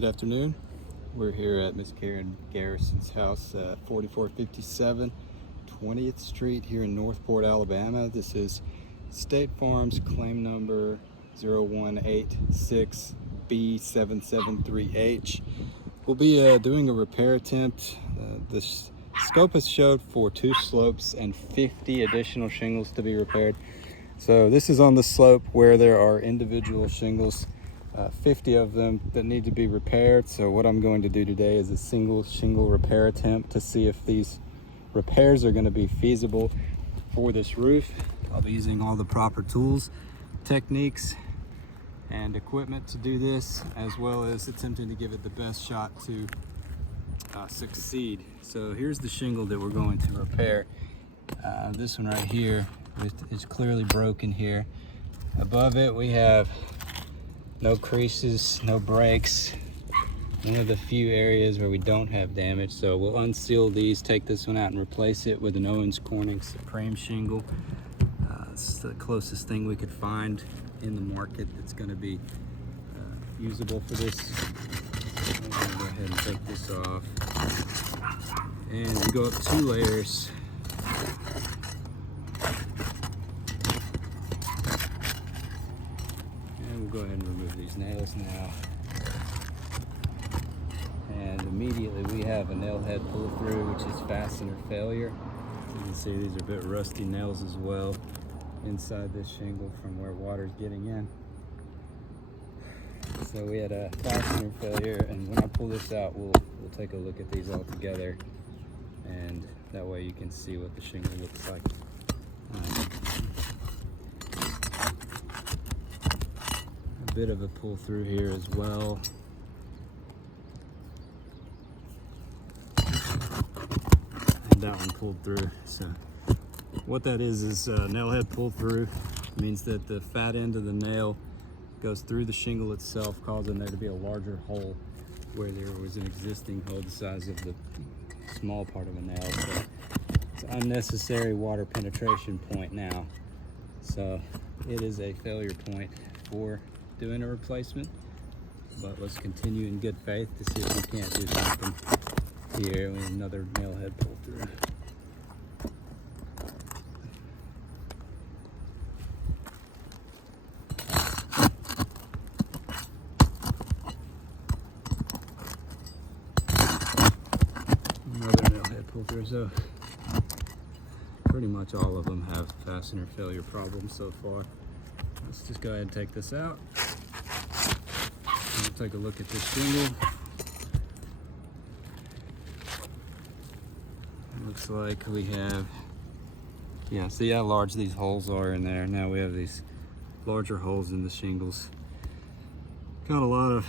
Good afternoon. We're here at Miss Karen Garrison's house, 4457 20th Street here in Northport, Alabama. This is State Farm's claim number 0186B773H. We'll be doing a repair attempt. The scope has showed for 2 slopes and 50 additional shingles to be repaired. So this is on the slope where there are individual shingles, 50 of them that need to be repaired. So what I'm going to do today is a single shingle repair attempt to see if these repairs are going to be feasible for this roof. I'll be using all the proper tools, techniques, and equipment to do this, as well as attempting to give it the best shot to succeed. So here's the shingle that we're going to repair. This one right here is clearly broken here. Above it we have no creases, no breaks. One of the few areas where we don't have damage. So we'll unseal these, take this one out and replace it with an Owens Corning Supreme shingle. It's the closest thing we could find in the market that's going to be usable for this. I'm going to go ahead and take this off. And we go up 2 layers. Go ahead and remove these nails now. And immediately we have a nail head pull through, which is fastener failure. As you can see, these are a bit rusty nails as well inside this shingle from where water's getting in. So we had a fastener failure, and when I pull this out, we'll take a look at these all together, and that way you can see what the shingle looks like. Bit of a pull through here as well. And that one pulled through. So what that is nail head pull through. It means that the fat end of the nail goes through the shingle itself, causing there to be a larger hole where there was an existing hole the size of the small part of a nail. So it's an unnecessary water penetration point now. So it is a failure point for doing a replacement, but let's continue in good faith to see if we can't do something here with another nail head pull through. Another nail head pull through. So pretty much all of them have fastener failure problems so far. Let's just go ahead and take this out. We'll take a look at this shingle. Looks like we have, yeah, see how large these holes are in there. Now we have these larger holes in the shingles. Got a lot of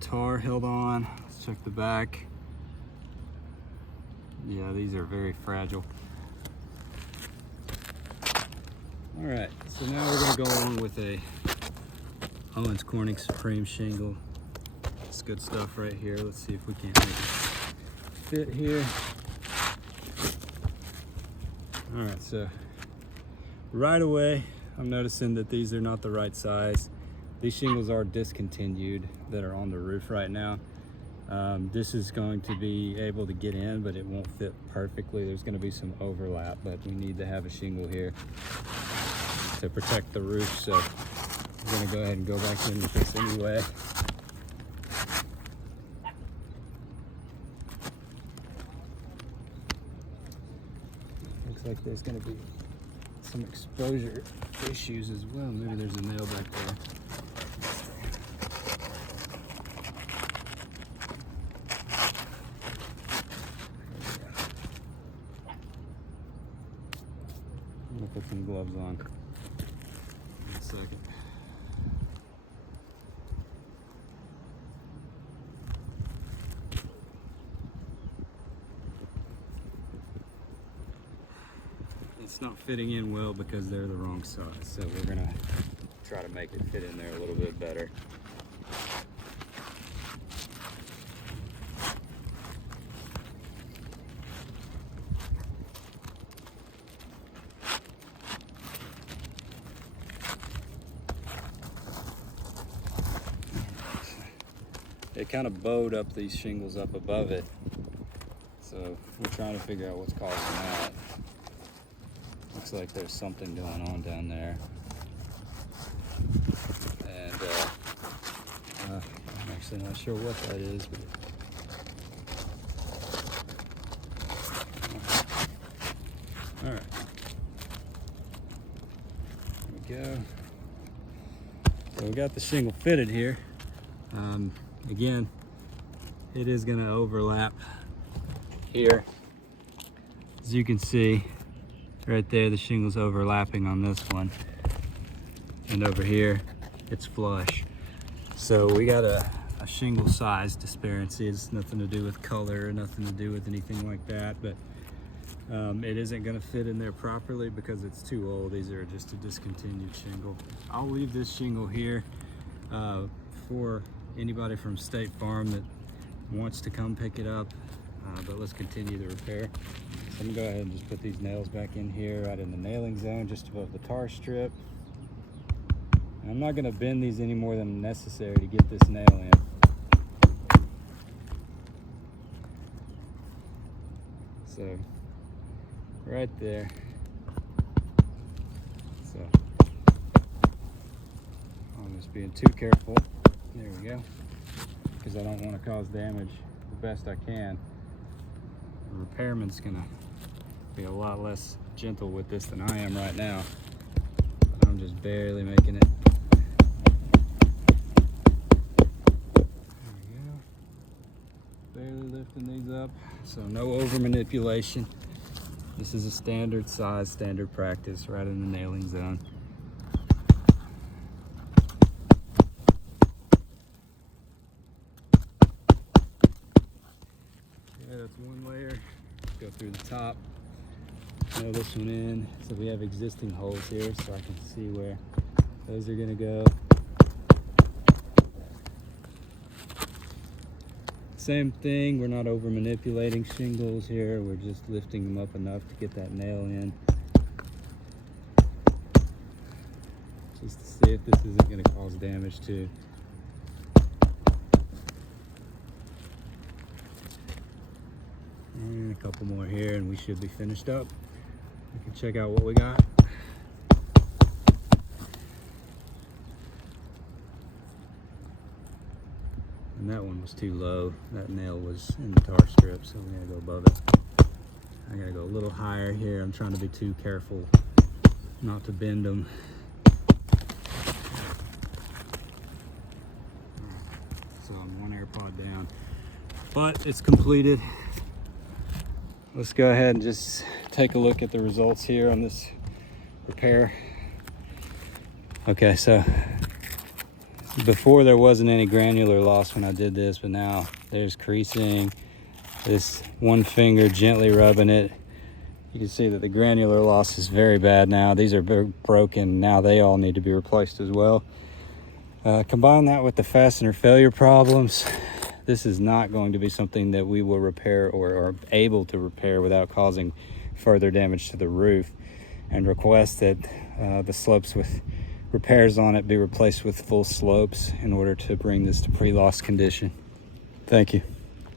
tar held on. Let's check the back. Yeah, these are very fragile. All right, so now we're gonna go along with a Owens Corning Supreme shingle. It's good stuff right here. Let's see if we can't make it fit here. All right, so right away, I'm noticing that these are not the right size. These shingles are discontinued that are on the roof right now. This is going to be able to get in, but it won't fit perfectly. There's gonna be some overlap, but we need to have a shingle here to protect the roof. So I'm gonna go ahead and go back in with this anyway. Looks like there's gonna be some exposure issues as well. Maybe there's a nail back there. I'm gonna put some gloves on. In a second. It's not fitting in well because they're the wrong size, so we're gonna try to make it fit in there a little bit better. it kind of bowed up these shingles up above it. So we're trying to figure out what's causing that. Looks like there's something going on down there. And I'm actually not sure what that is. But all right. There we go. So we got the shingle fitted here. Again, it is going to overlap here. As you can see, right there, the shingle's overlapping on this one. And over here, it's flush. So we got a shingle size disparity. It's nothing to do with color, nothing to do with anything like that, but it isn't going to fit in there properly because it's too old. These are just a discontinued shingle. I'll leave this shingle here for anybody from State Farm that wants to come pick it up, but let's continue the repair. So I'm gonna go ahead and just put these nails back in here right in the nailing zone just above the tar strip. And I'm not gonna bend these any more than necessary to get this nail in. So right there. So I'm just being too careful. There we go. Because I don't want to cause damage the best I can. The repairman's gonna be a lot less gentle with this than I am right now. But I'm just barely making it. There we go. Barely lifting these up. So no over manipulation. This is a standard size, standard practice right in the nailing zone. That's one layer. Go through the top, nail this one in. So we have existing holes here, so I can see where those are going to go. Same thing, we're not over manipulating shingles here. We're just lifting them up enough to get that nail in. Just to see if this isn't going to cause damage too. And a couple more here and we should be finished up. We can check out what we got. And that one was too low. That nail was in the tar strip, so we gotta go above it. I gotta go a little higher here. I'm trying to be too careful not to bend them. So I'm one AirPod down, but it's completed. Let's go ahead and just take a look at the results here on this repair. Okay, so before there wasn't any granular loss when I did this, but now there's creasing. This one finger gently rubbing it. You can see that the granular loss is very bad now. These are broken. Now they all need to be replaced as well. Combine that with the fastener failure problems. This is not going to be something that we will repair or are able to repair without causing further damage to the roof, and request that the slopes with repairs on it be replaced with full slopes in order to bring this to pre-loss condition. Thank you.